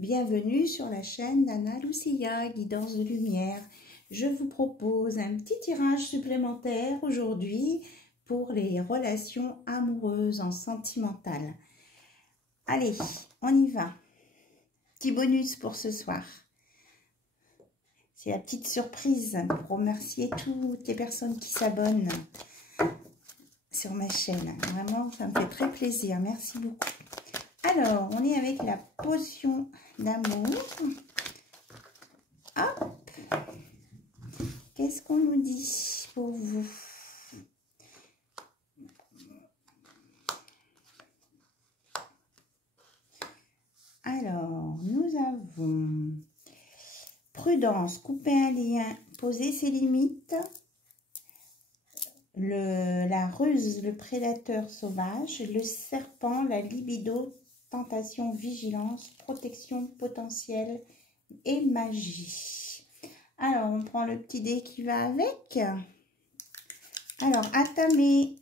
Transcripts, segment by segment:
Bienvenue sur la chaîne d'Anna Lucia, Guidance de Lumière. Je vous propose un petit tirage supplémentaire aujourd'hui pour les relations amoureuses en sentimental. Allez, on y va. Petit bonus pour ce soir. C'est la petite surprise pour remercier toutes les personnes qui s'abonnent sur ma chaîne. Vraiment, ça me fait très plaisir. Merci beaucoup. Alors, on est avec la potion d'amour. Hop. Qu'est-ce qu'on nous dit pour vous? Alors, nous avons prudence, couper un lien, poser ses limites, la ruse, le prédateur sauvage, le serpent, la libido, tentation, vigilance, protection potentielle et magie. Alors, on prend le petit dé qui va avec. Alors, attamer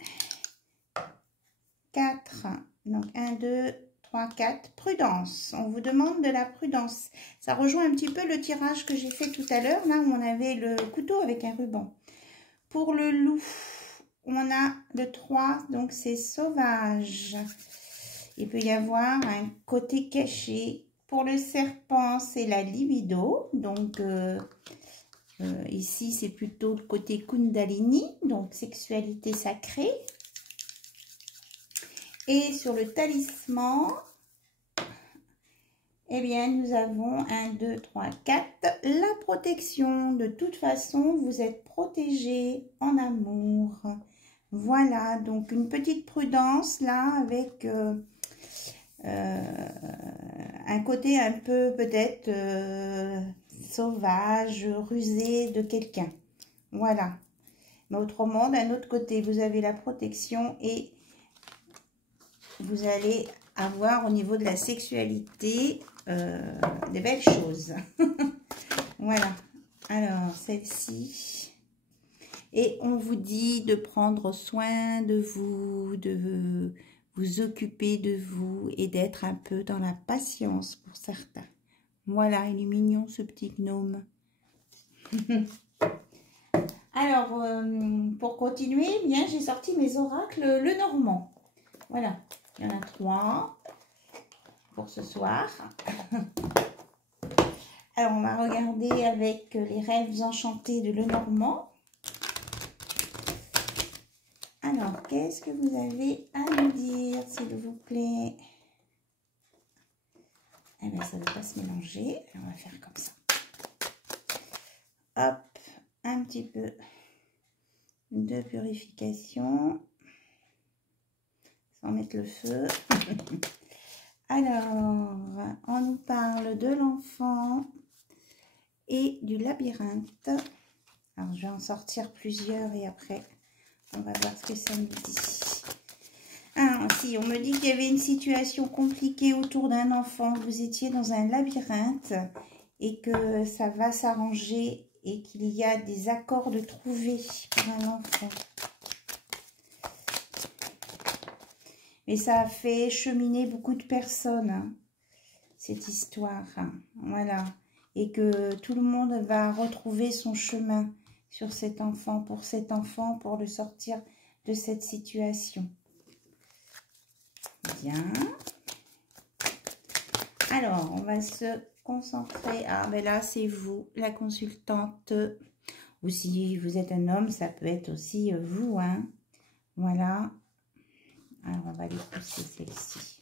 4. Donc, 1, 2, 3, 4. Prudence. On vous demande de la prudence. Ça rejoint un petit peu le tirage que j'ai fait tout à l'heure, là où on avait le couteau avec un ruban. Pour le loup, on a le 3, donc c'est sauvage. Il peut y avoir un côté caché. Pour le serpent, c'est la libido. Donc, ici, c'est plutôt le côté kundalini, donc sexualité sacrée. Et sur le talisman, eh bien, nous avons 1, 2, 3, 4. La protection. De toute façon, vous êtes protégé en amour. Voilà, donc une petite prudence là avec un côté un peu peut-être sauvage, rusé de quelqu'un. Voilà. Mais autrement, d'un autre côté, vous avez la protection et vous allez avoir au niveau de la sexualité des belles choses. Voilà. Alors, celle-ci. Et on vous dit de prendre soin de vous occuper de vous et d'être un peu dans la patience pour certains. Voilà, il est mignon ce petit gnome. Alors, pour continuer, bien, j'ai sorti mes oracles le normand. Voilà, il y en a 3 pour ce soir. Alors, on va regarder avec les rêves enchantés de Lenormand. Alors, qu'est-ce que vous avez à nous dire, s'il vous plaît? Eh bien, ça ne va pas se mélanger. Alors, on va faire comme ça. Hop, un petit peu de purification. Sans mettre le feu. Alors, on nous parle de l'enfant et du labyrinthe. Alors, je vais en sortir plusieurs et après, on va voir ce que ça nous dit. Ah, si, on me dit qu'il y avait une situation compliquée autour d'un enfant. Vous étiez dans un labyrinthe et que ça va s'arranger et qu'il y a des accords de trouver pour un enfant. Mais ça a fait cheminer beaucoup de personnes, hein, cette histoire. Hein, voilà. Et que tout le monde va retrouver son chemin sur cet enfant, pour le sortir de cette situation. Bien. Alors, on va se concentrer. Ah, ben là, c'est vous, la consultante. Ou si vous êtes un homme, ça peut être aussi vous, hein. Voilà. Alors, on va les pousser, celle-ci.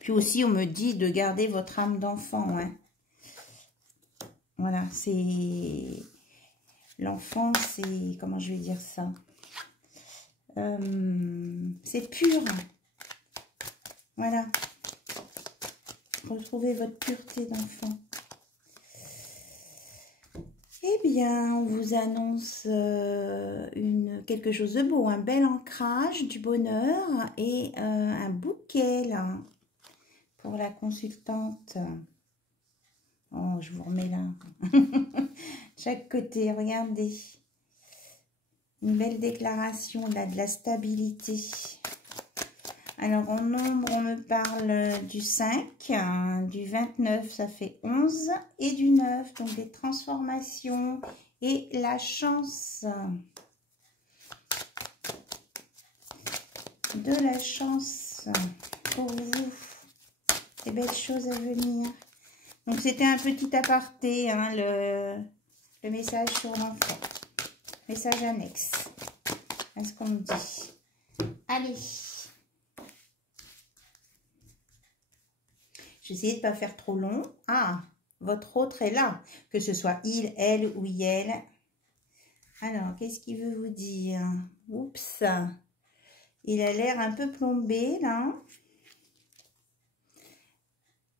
Puis aussi, on me dit de garder votre âme d'enfant, hein. Voilà, c'est... L'enfant, c'est... Comment je vais dire ça? C'est pur. Voilà. Retrouvez votre pureté d'enfant. Eh bien, on vous annonce quelque chose de beau, un bel ancrage, du bonheur et un bouquet là pour la consultante. Oh, je vous remets là. Chaque côté, regardez. Une belle déclaration là, de la stabilité. Alors, en nombre, on me parle du 5, du 29, ça fait 11, et du 9, donc des transformations et la chance. De la chance pour vous. Des belles choses à venir. Donc, c'était un petit aparté, hein, le message sur l'enfant. Message annexe. Est-ce qu'on me dit? Allez. J'essaie de ne pas faire trop long. Ah, votre autre est là. Que ce soit il, elle ou elle. Alors, qu'est-ce qu'il veut vous dire? Oups. Il a l'air un peu plombé, là.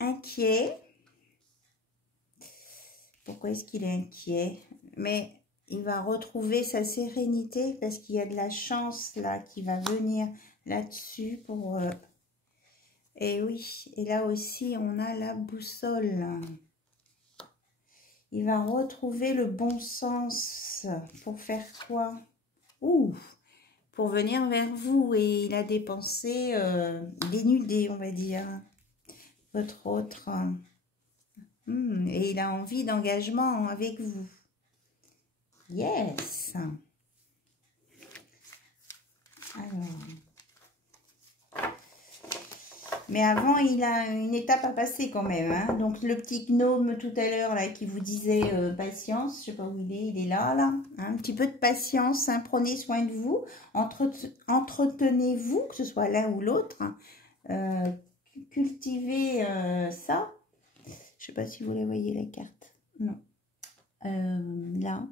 Inquiet. Pourquoi est-ce qu'il est inquiet? Mais il va retrouver sa sérénité parce qu'il y a de la chance, là, qui va venir là-dessus pour... Et oui, et là aussi, on a la boussole. Il va retrouver le bon sens pour faire quoi? Ouh, pour venir vers vous. Et il a des pensées dénudées, on va dire. Votre autre. Et il a envie d'engagement avec vous. Yes. Alors... Mais avant, il a une étape à passer quand même. Hein. Donc, le petit gnome tout à l'heure, là, qui vous disait patience, je ne sais pas où il est là, là. Hein, un petit peu de patience, hein, prenez soin de vous. Entretenez-vous, que ce soit l'un ou l'autre. Cultivez ça. Je ne sais pas si vous les voyez, les cartes. Non. Là.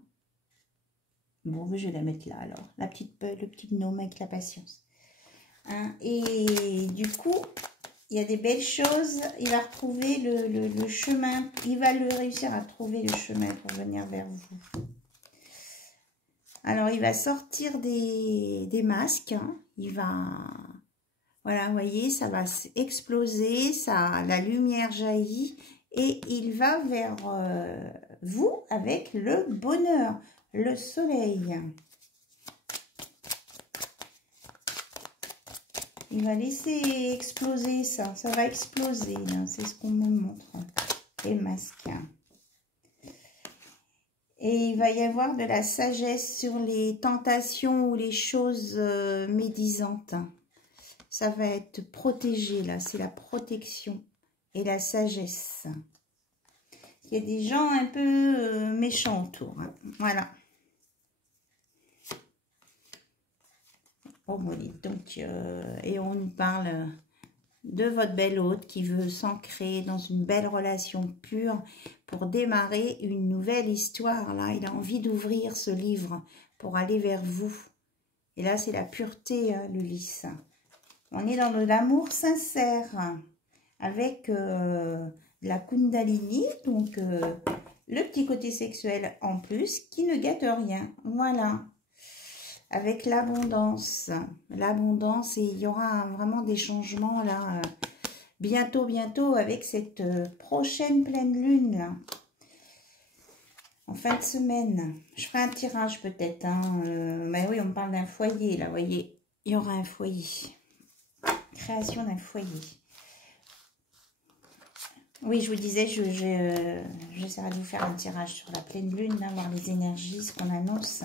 Bon, je vais la mettre là, alors. Le petit gnome avec la patience. Hein, et du coup... Il y a des belles choses, il va retrouver le chemin, il va réussir à trouver le chemin pour venir vers vous. Alors, il va sortir des masques, hein. Il va, voilà, vous voyez, ça va exploser, la lumière jaillit et il va vers vous avec le bonheur, le soleil. Il va laisser exploser ça. Ça va exploser, c'est ce qu'on me montre. Les masques. Et il va y avoir de la sagesse sur les tentations ou les choses médisantes. Ça va être protégé, là. C'est la protection et la sagesse. Il y a des gens un peu méchants autour. Hein. Voilà. Oh, bon, donc, et on nous parle de votre belle hôte qui veut s'ancrer dans une belle relation pure pour démarrer une nouvelle histoire. Là, il a envie d'ouvrir ce livre pour aller vers vous. Et là, c'est la pureté, hein, le lys. On est dans de l'amour sincère avec la Kundalini, donc le petit côté sexuel en plus qui ne gâte rien. Voilà. Avec l'abondance, et il y aura vraiment des changements là, bientôt avec cette prochaine pleine lune là, en fin de semaine. Je ferai un tirage peut-être, hein, mais oui, on me parle d'un foyer là, vous voyez, il y aura un foyer, création d'un foyer. Oui, je vous disais, j'essaierai de vous faire un tirage sur la pleine lune, là, voir les énergies, ce qu'on annonce.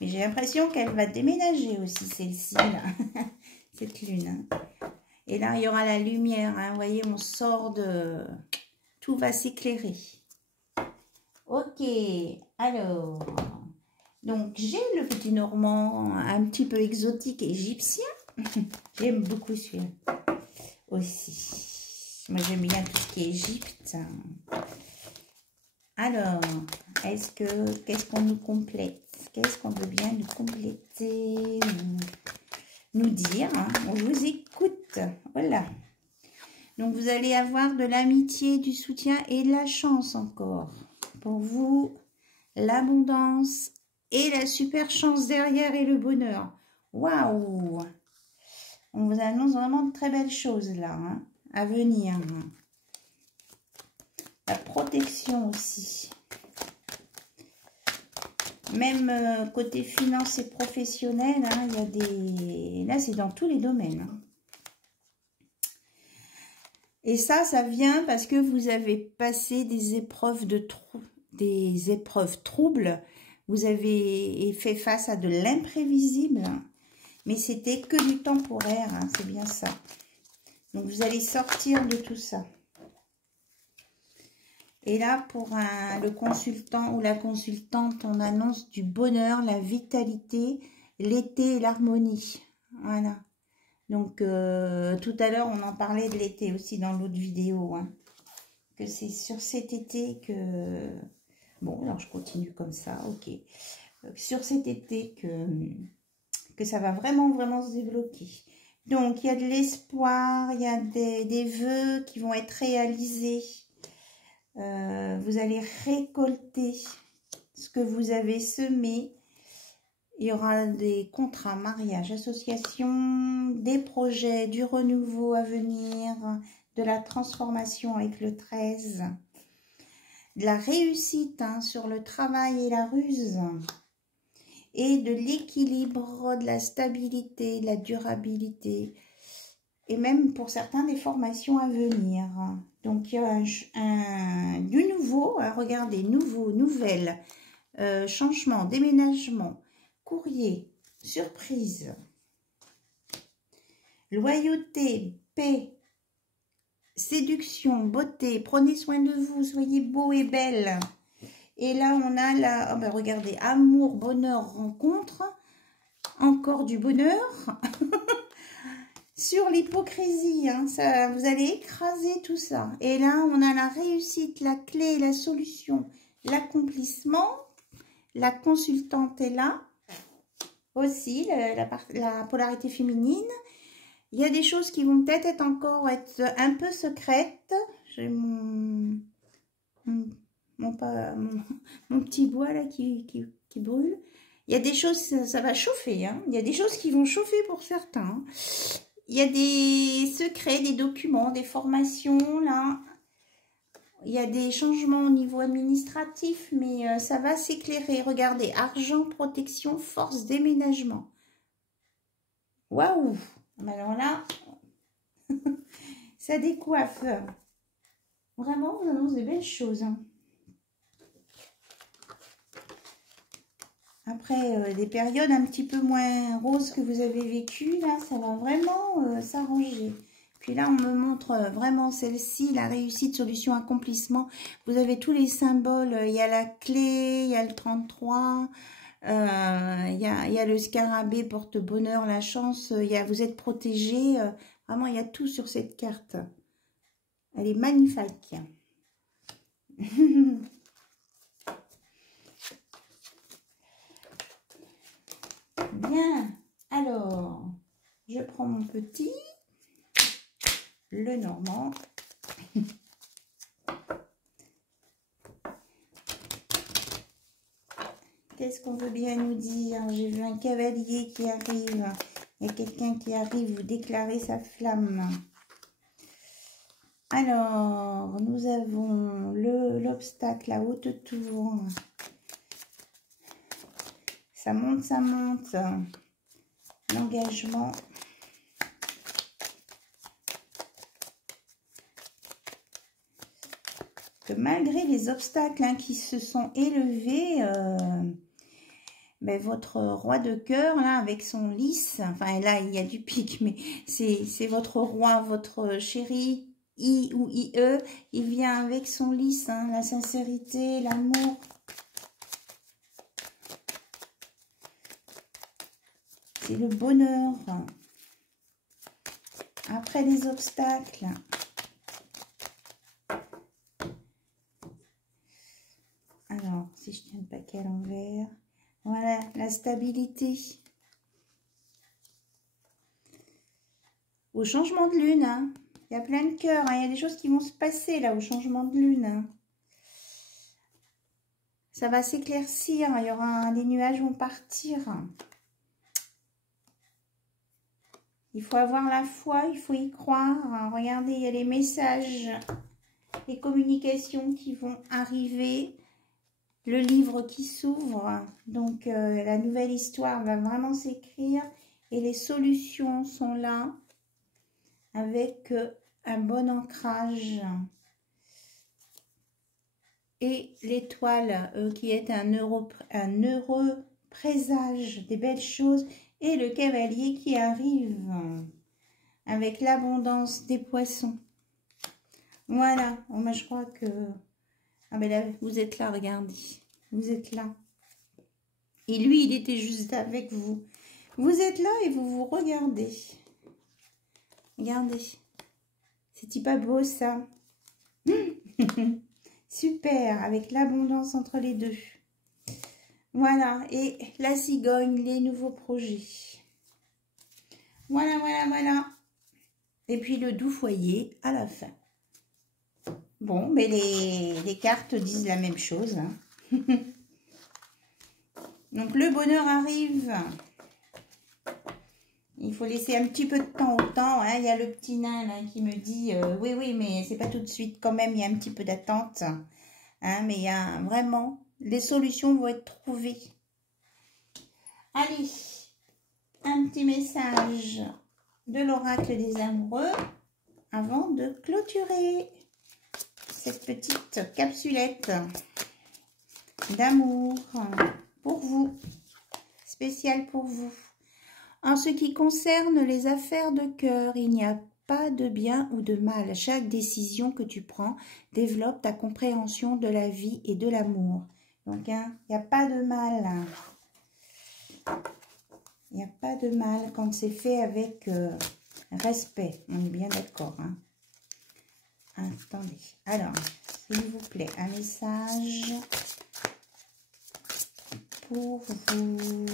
Mais j'ai l'impression qu'elle va déménager aussi, celle-ci, là, cette lune. Hein. Et là, il y aura la lumière, hein. Vous voyez, on sort de... Tout va s'éclairer. Ok, alors... Donc, j'ai le petit Normand, un petit peu exotique égyptien. J'aime beaucoup celui-là aussi. Moi, j'aime bien tout ce qui est Égypte. Alors, qu'est-ce qu'on nous complète? Qu'est-ce qu'on veut bien nous compléter, nous dire, hein? On vous écoute. Voilà. Donc, vous allez avoir de l'amitié, du soutien et de la chance encore. Pour vous, l'abondance et la super chance derrière et le bonheur. Waouh! On vous annonce vraiment de très belles choses là, hein, à venir. La protection aussi. Même côté finance et professionnel, hein, il y a des... Là, c'est dans tous les domaines. Hein. Et ça vient parce que vous avez passé des épreuves troubles. Vous avez fait face à de l'imprévisible. Mais c'était que du temporaire, hein, c'est bien ça. Donc, vous allez sortir de tout ça. Et là, pour le consultant ou la consultante, on annonce du bonheur, la vitalité, l'été et l'harmonie. Voilà. Donc, tout à l'heure, on en parlait de l'été aussi dans l'autre vidéo. Hein, que c'est sur cet été que... Bon, alors je continue comme ça, ok. Sur cet été que ça va vraiment, vraiment se débloquer. Donc, il y a de l'espoir, il y a des vœux qui vont être réalisés. Vous allez récolter ce que vous avez semé. Il y aura des contrats, mariage, association, des projets, du renouveau à venir, de la transformation avec le 13, de la réussite hein, sur le travail et la ruse, et de l'équilibre, de la stabilité, de la durabilité, et même pour certains des formations à venir. Donc il y a du nouveau, regardez, nouveau, nouvelle, changement, déménagement, courrier, surprise, loyauté, paix, séduction, beauté, prenez soin de vous, soyez beau et belle. Et là, on a la, oh ben regardez, amour, bonheur, rencontre, encore du bonheur. Sur l'hypocrisie, hein, vous allez écraser tout ça. Et là, on a la réussite, la clé, la solution, l'accomplissement. La consultante est là. Aussi, la polarité féminine. Il y a des choses qui vont peut-être être encore un peu secrètes. J'ai mon petit bois là qui brûle. Il y a des choses, ça va chauffer. Hein. Il y a des choses qui vont chauffer pour certains. Il y a des secrets, des documents, des formations là. Il y a des changements au niveau administratif, mais ça va s'éclairer. Regardez, argent, protection, force, déménagement. Waouh! Alors là, ça décoiffe. Vraiment, on annonce des belles choses. Hein. Après des périodes un petit peu moins roses que vous avez vécues, là, ça va vraiment s'arranger. Puis là, on me montre vraiment celle-ci, la réussite, solution, accomplissement. Vous avez tous les symboles. Il y a la clé, il y a le 33, il y a le scarabée, porte-bonheur, la chance. Vous êtes protégé. Vraiment, il y a tout sur cette carte. Elle est magnifique. Bien. Alors, je prends mon petit, le normand. Qu'est-ce qu'on veut bien nous dire? J'ai vu un cavalier qui arrive. Il y a quelqu'un qui arrive vous déclarer sa flamme. Alors, nous avons l'obstacle, la haute tour. Ça monte, ça monte. L'engagement. Que malgré les obstacles hein, qui se sont élevés, ben, votre roi de cœur, là, avec son lys, enfin là, il y a du pic, mais c'est votre roi, votre chéri, I ou IE, il vient avec son lys, hein, la sincérité, l'amour. C'est le bonheur. Après les obstacles. Alors, si je tiens le paquet à l'envers. Voilà, la stabilité. Au changement de lune, hein. Il y a plein de cœurs, hein. Il y a des choses qui vont se passer là au changement de lune. Hein. Ça va s'éclaircir, il y aura les nuages vont partir. Il faut avoir la foi, il faut y croire. Hein. Regardez, il y a les messages, les communications qui vont arriver. Le livre qui s'ouvre, donc la nouvelle histoire va vraiment s'écrire et les solutions sont là avec un bon ancrage. Et l'étoile qui est un heureux présage des belles choses. Et le cavalier qui arrive avec l'abondance des poissons. Voilà, moi je crois que... Ah ben là, vous êtes là, regardez. Vous êtes là. Et lui, il était juste avec vous. Vous êtes là et vous vous regardez. Regardez. C'est pas beau ça? Super, avec l'abondance entre les deux. Voilà, et la cigogne, les nouveaux projets. Voilà, voilà, voilà. Et puis le doux foyer à la fin. Bon, mais les cartes disent la même chose. Hein. Donc le bonheur arrive. Il faut laisser un petit peu de temps au temps. Hein. Il y a le petit nain là, qui me dit oui, oui, mais c'est pas tout de suite quand même. Il y a un petit peu d'attente. Hein, mais il y a vraiment, les solutions vont être trouvées. Allez, un petit message de l'oracle des amoureux avant de clôturer cette petite capsulette d'amour pour vous, spéciale pour vous. En ce qui concerne les affaires de cœur, il n'y a pas de bien ou de mal. Chaque décision que tu prends développe ta compréhension de la vie et de l'amour. Donc, hein, il n'y a pas de mal. Il n'y a pas de mal quand c'est fait avec respect. On est bien d'accord. Hein. Attendez. Alors, s'il vous plaît, un message pour vous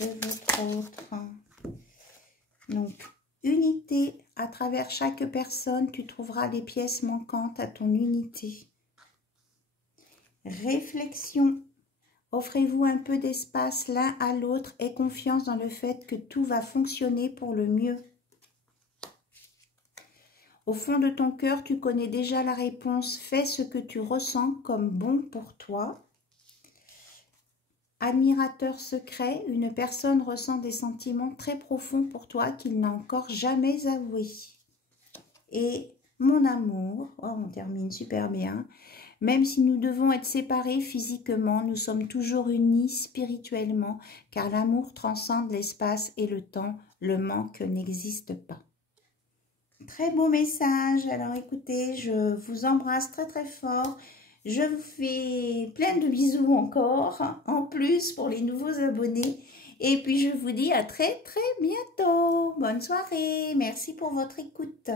de votre autre. Donc, unité. À travers chaque personne, tu trouveras les pièces manquantes à ton unité. Réflexion. Offrez-vous un peu d'espace l'un à l'autre et confiance dans le fait que tout va fonctionner pour le mieux. Au fond de ton cœur, tu connais déjà la réponse. Fais ce que tu ressens comme bon pour toi. Admirateur secret, une personne ressent des sentiments très profonds pour toi qu'il n'a encore jamais avoués. Et mon amour, oh, on termine super bien. Même si nous devons être séparés physiquement, nous sommes toujours unis spirituellement, car l'amour transcende l'espace et le temps. Le manque n'existe pas. Très beau message. Alors écoutez, je vous embrasse très très fort. Je vous fais plein de bisous encore, en plus pour les nouveaux abonnés. Et puis je vous dis à très très bientôt. Bonne soirée. Merci pour votre écoute.